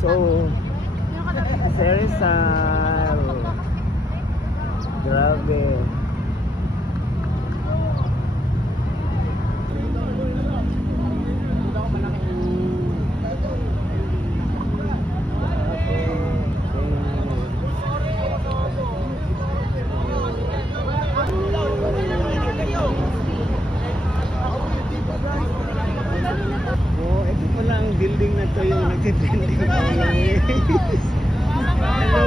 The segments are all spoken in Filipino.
So, Serizal. Grabe. Oh, ito pala ang building na to yung nagtitrending online. Hello!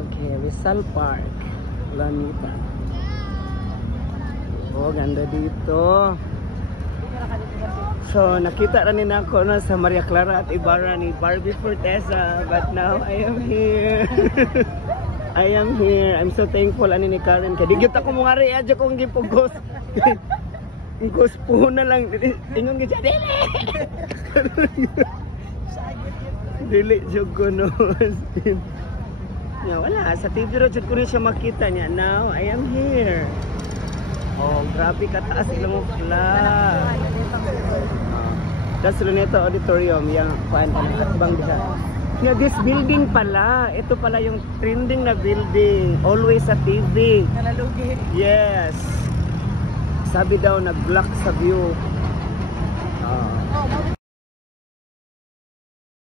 Okay, Rizal Park, Lanita. Oh, ganda dito. So, nakita rin ako na sa Maria Clara at Ibarra ni Barbie Forteza. But now, I am here. I am here. I'm so thankful ani ni Karen. Kaya digit ako mga rin. Adyo kong gipugos. Gipugos po na lang. Ingong gitsa. Dili! Dili, jog ko no. Wala. Sa TV road, ko rin siya makita niya. Now, I am here. Oh, grabe kataas ilang flag. That's Luneta Auditorium, yung kuan katbang diha. Yeah, this building pala, ito pala yung trending na building, always sa TV. Nalalugi. Yes. Sabi daw nag-block sa view.